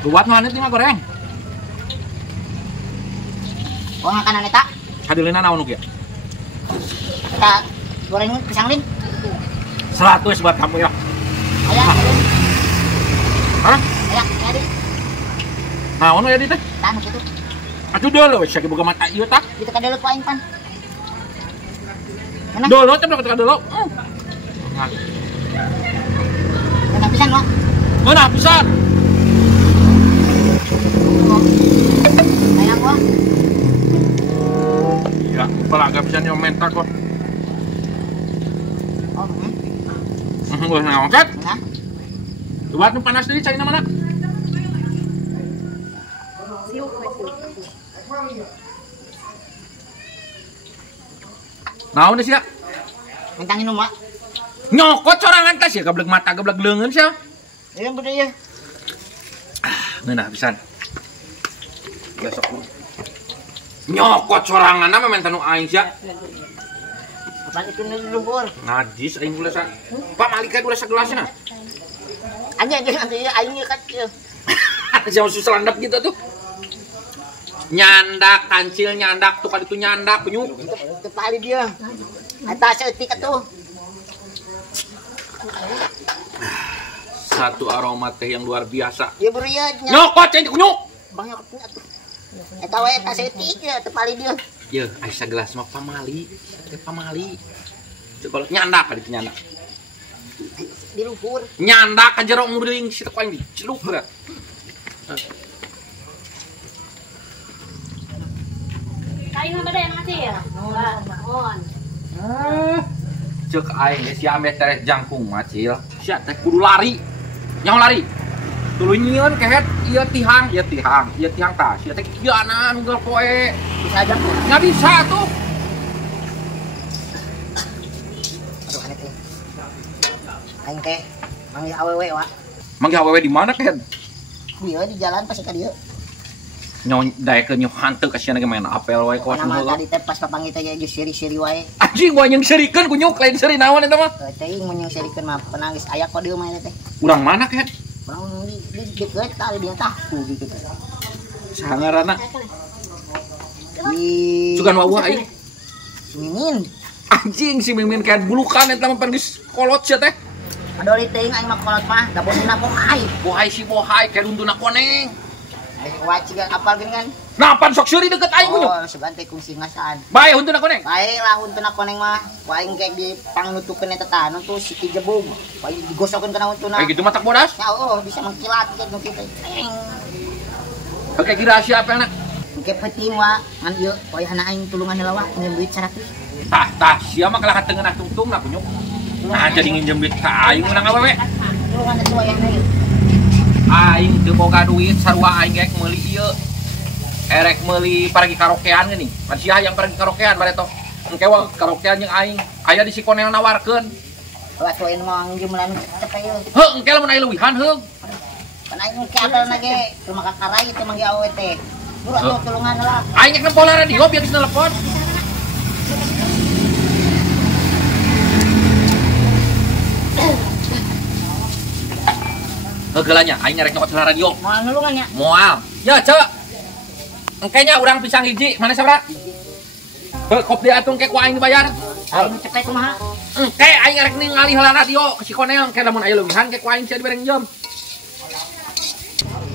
Buat nu hanit mah goreng. Oh makanan eta. Hadilina naon ge? Kita goreng pisang lin. 100 buat kamu ya. Aya. Hah? Aya, aya. Naon ya di teh? Tanu kitu. Atuh deuleuh sia boga mata ieu tah. Kita kadeuleuh ku aing pan. Mana? Deuleuh teh ka deuleuh. Mana pisan wa? Mana pisan? Sayang wa. Ya, balaga pisan yo mentak kok. Oh, Geus naon kat? nah. Buat nu panas deui cai na mana? Naon sia? Mentang minum wa. Nyokot sorangan teh sia gablek mata gablek leungeun sia. Ieu beureum ieu. Neunah pisan. Besok nyokot sorangan mah menta nu aing sia. Apaan itu nu luhur? Najis aing ulah sa. Pamalikeun ulah sagelasna. Anjing nanti aing ieu kan ieu. Jauh susah landap gitu tuh. Nyandak, kancil nyandak, tuh kali itu nyandak, penyuk. Tepali dia. Eta seeutik atuh. Satu aroma teh yang luar biasa. Ieu beureum ieu. Nyokot cai kunyuk. Bang nyokotnya atuh. Eta we eta seeutik ya tepali dia. Ye, aya sagelas mah pamali. Teh pamali. Coba nyandak kali itu nyandak. Di luhur. Nyandak ka jero nguring si teu aing diceluk berat. Kain apa deh yang ngasih ya? Mohon. Cek aing geus si ame teh jangkung macil. Sia teh kudu lari. Nyaho lari? Tuluy nyieun kehet ieu tihang, ieu tihang tah. Sia teh kiana nunggal poe. Bisa aja tuh. Nya bisa tuh. Aduh aneh teh. Aing teh manggil awewe wa. Manggih awewe di mana kehet? Dia di jalan pasti ka dieu. Nyaho daekeun nyaho hanteu ka sia main apel wae kawas Nama heula. tadi teh pas papanggih teh geus seri-seri wae. Anjing gua yang serikeun kunyuk lain seri naon eta mah? Teh mun yang serikeun mah penangis aya kok dieu mah teh. Urang mana kehet? Urang di deukeut tali dia tahu gitu. Saha ngaranna? Di Sugan wawah aing. Mimin. Anjing si Mimin kayak bulukan eta mah pan geus kolot sia teh. Adoli teuing aing mah kolot mah da bosna bohai. Bohai si bohai kayak runtuna koneng. Aing wacik apal geuning kan. Napan sok seuri deket aing kunyuk. Oh, seban teh kungsi ngasaan. Bae runtuna koneng. Bae lah untuna koneng mah. Ku aing kayak di pangnutukeun eta tanon tuh si kijebung. Bae digosokeun kana untuna. Kayak gitu mah tak bodas. Ya oh bisa mengkilat gitu kitu. Oke kira siapa yang nak? Engke penting wa ngan ieu poe hana aing tulungan heula wa nginjem duit 100. Tah sia mah kalahkan tengah tungtung nah kunyuk. Nah jadi nginjem duit ka aing menang awewe. Tulungan itu aya ieu. Aing teu boga duit sarua aing rek meuli ieu. Erek meuli pergi karaokean geuning. Pan sia yang pergi karaokean bareto. Engke wa karaokean jeung aing. Aya di si konel nawarkeun. Wa tueun mah nginjem lan teh ieu. Heuh engke lamun aya leuwihan heuh. Pan aing engke apelna ge teu maka karai teu mangge awewe teh. Buru atuh tulungan heula. Aing rek nempol radio biar geus nelepon. Hegelanya aing rek nyokot radio. Moal nulungan nya. Moal. Ya, Cek. Engkenya urang pisang hiji, mana sabra? Kopi atuh engke ku aing dibayar. Aing cepet kumaha? Engke aing rek ningali heula radio ke si konel engke lamun aya leuwihan ke ku aing sia dibereng jam.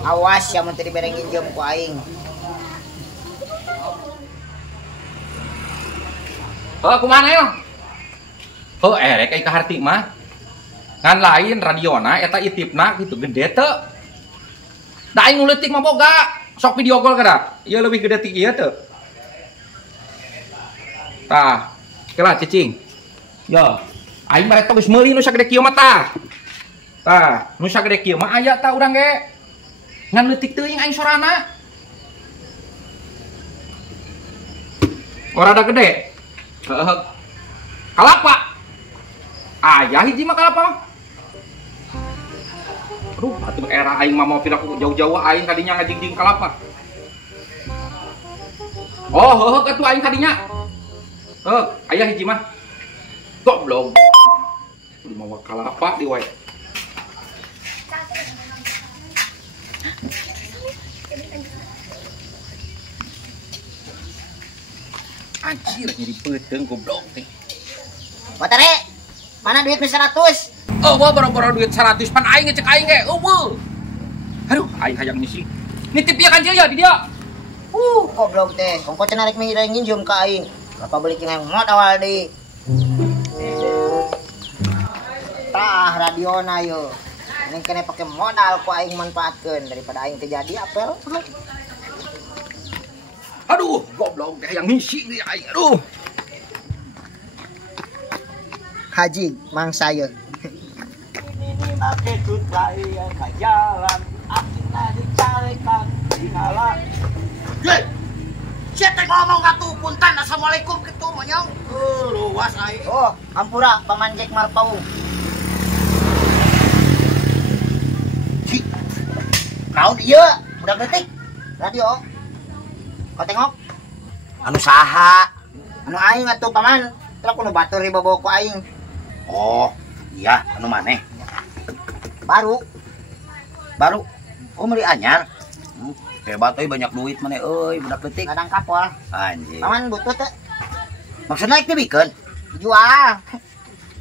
Awas ya mun teu dibereng nginjem ku aing. Kumaha ya? Erek ai kaharti mah. Ngan lain radiona eta itipna gitu gede teu. Da aing leutik mah boga. Sok video call kada. Ieu leuwih gede ti ieu teu. Tah, kela cicing. Yo, aing mah eta geus meuli nu sagede kieu mah tah. Tah, nu sagede kieu mah aya tah urang ge. Ngan leutik teuing aing sorana. Ora ada gede. Heeh. Kalapa. Aya hiji mah kalapa. Aduh, atuh era aing mah mau pindah jauh-jauh aing kadinya ngajingjing kalapa. Oh, heuh atuh aing kadinya. Aya hiji mah. Goblok. Kudu mawa kalapa di wae. Anjir, jadi peteng goblok teh. Batare, mana duit 100? Oh, gua boro-boro duit 100 pan aing ngecek aing ge. Aduh, aing hayang ngisi. Nitip ya kan dia di dia. Goblok teh. Ongko cenah rek nginjem ka aing. Apa beli cenah mod awal deui. Tah radiona yo. Ini kena pakai modal ku aing manfaatkeun daripada aing terjadi apel. Aduh, goblok teh yang ngisi di aing. Aduh. Haji mang saya. Ini make cut layan ka jalan, akhirna dicarekan tinggalan. Siapa ngomong atuh punten assalamualaikum kitu monyong. Luas aing. Oh, ampura paman Jack Marpau. Naon ieu? Budak detik. Radio. Kau tengok. Anu saha? Anu aing atuh paman. Terus kudu batur di bawa ku aing. Oh, iya, anu maneh? Baru. Oh, meuli anyar. Hebat euy, banyak duit maneh euy, budak leutik. Kadang kapol. Anjir. Paman butuh teh Maksudna naik dibikeun? jual.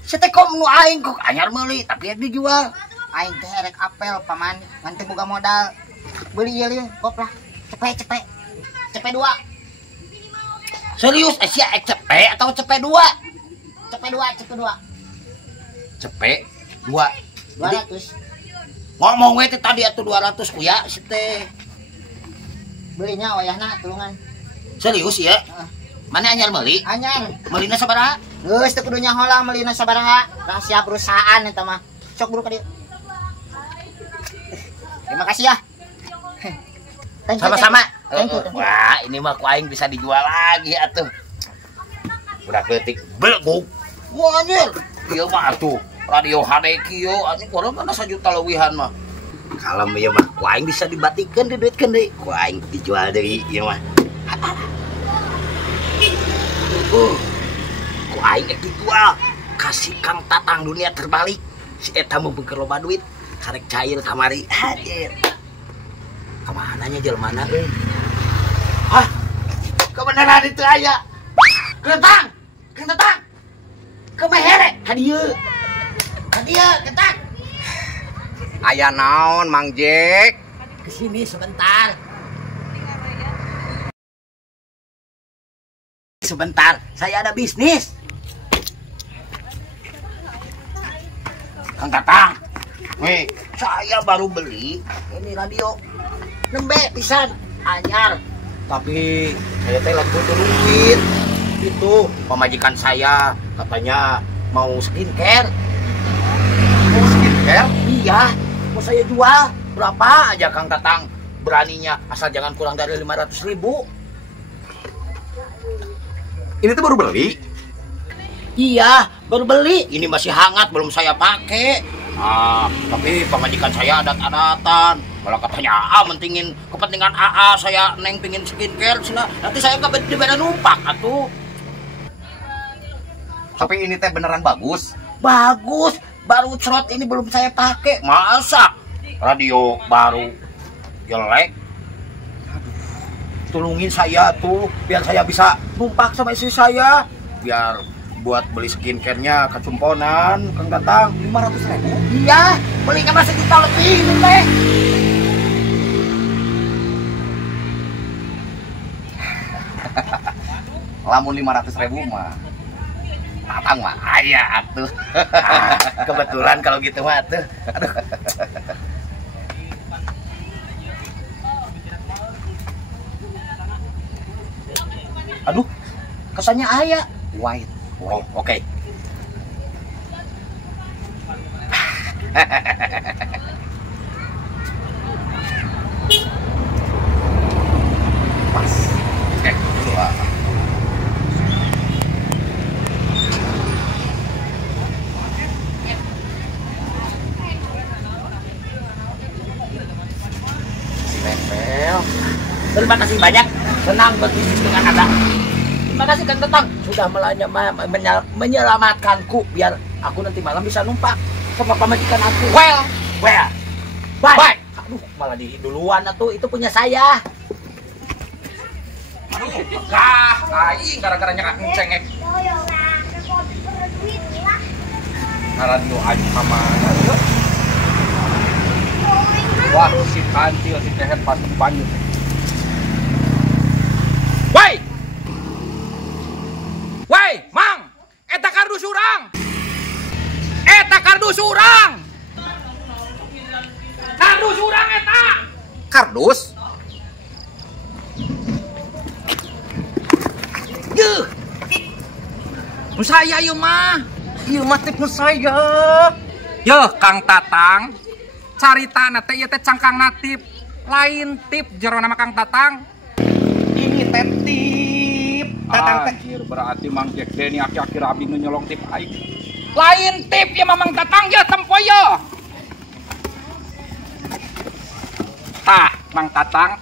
Setekom nu aing kok anyar meuli tapi rek dijual. Aing teh rek apel paman, ngan teu boga modal. Beli ieu kop lah. Cepet. Cepet 2. Serius sia cepe atau cepe 2? Cepet 2. Cepe 2. 200. Ngomong we teh tadi atuh 200 kuya si teh. Belinya wayahna tulungan. Serius ya? Mana anyar meuli? Anyar. Meulina sabaraha? Geus teu kudu nyahola meulina sabaraha. Rahasia perusahaan eta mah. Sok buru ka dieu. Terima kasih ya. Thank you, Sama-sama. Thank you. Wah, ini mah ku aing bisa dijual lagi atuh. Budak leutik belguk. Wah, anjir. Ieu mah atuh radio HD kieu, anjing kurang mana 1 juta leuwihan mah. Kalem ieu mah ku aing bisa dibatikeun diduitkeun deui. Ku aing dijual deui ieu mah. Ku aing geus dijual. Kasih Kang Tatang dunia terbalik. Si eta mah beukeun loba duit. Karek cair kamari. Anjir. Kemana nya jelmana euy? Hah? Kebenaran itu aya. Kentang. Kemehere ka dieu. Kentang. Aya naon Mang Jack? Kesini sebentar. Sebentar, saya ada bisnis. Kang Tatang. Weh, saya baru beli ini radio. Nembe pisan anyar. Tapi saya teh lagi butuh duit. Itu pemajikan saya katanya mau skincare. Mau skincare? Iya, mau saya jual. Berapa aja Kang Tatang beraninya, asal jangan kurang dari 500.000. Ini tuh baru beli? Iya, baru beli. Ini masih hangat, belum saya pakai. Tapi pemajikan saya adat-adatan. Kalau katanya mentingin kepentingan saya neng pingin skincare, nanti saya nggak dibeda numpak atuh. Tapi ini teh beneran bagus. Bagus, baru cerot ini belum saya pakai. Masa radio baru jelek? Tolongin saya tuh, biar saya bisa numpak sama istri saya. Biar buat beli skincare-nya kecumponan, Kang Tatang. 500.000? Iya, belinya masih 1 juta lebih ini teh. Lamun 500.000 mah Tatang mah aya atuh. Kebetulan kalau gitu mah tuh. Aduh, kesannya aya. White. Oh, oke. Pas. Dua. Nempel. Terima kasih banyak. Senang berbisnis dengan Anda. Terima kasih Kang Tatang sudah menyelamatkanku biar aku nanti malam bisa numpak sama pemajikan aku. Well. Bye. Aduh, malah di duluan atuh, itu punya saya. Megah, aing gara-gara cengek. Radio aing sama. Wah, si kancil si tehet pasti banyak. Woi! Woi, Mang! Eta kardus urang! Eta kardus urang! Kardus urang eta! Kardus? Yeuh! Nu saya ieu mah. Ieu mah tip nu saya. Yeuh, Kang Tatang. Caritana teh ieu teh cangkang natip. Lain tip jero nama Kang Tatang. Ini teh tip. Tatang teh berarti Mang Jack Denny akhir-akhir abdi nu nyolong tip aing. Lain tip ya Mamang Tatang ya tempoyo. Tah, Mang Tatang.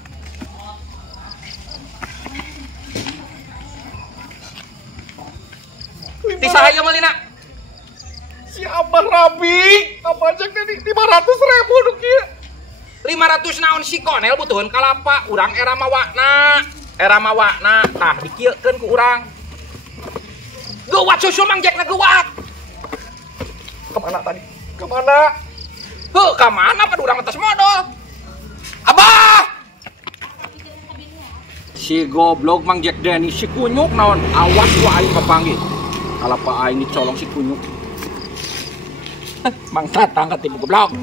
Tisa ayo malina. Si Abah Rabi, apa aja tadi 500.000 nu kieu. 500 naon si konel butuhan kalapa, urang era mawakna, tah dikieukeun ku urang. Geuwat susul Mang Jack na geuwat. Kemana tadi? Kemana? Heuh, ka mana pad urang atas modal. Abah! Si goblok Mang Jack Denny si kunyuk naon, awas ku aing papanggil. Kalapa aing dicolong si kunyuk. Mang Tatang ketipu goblok.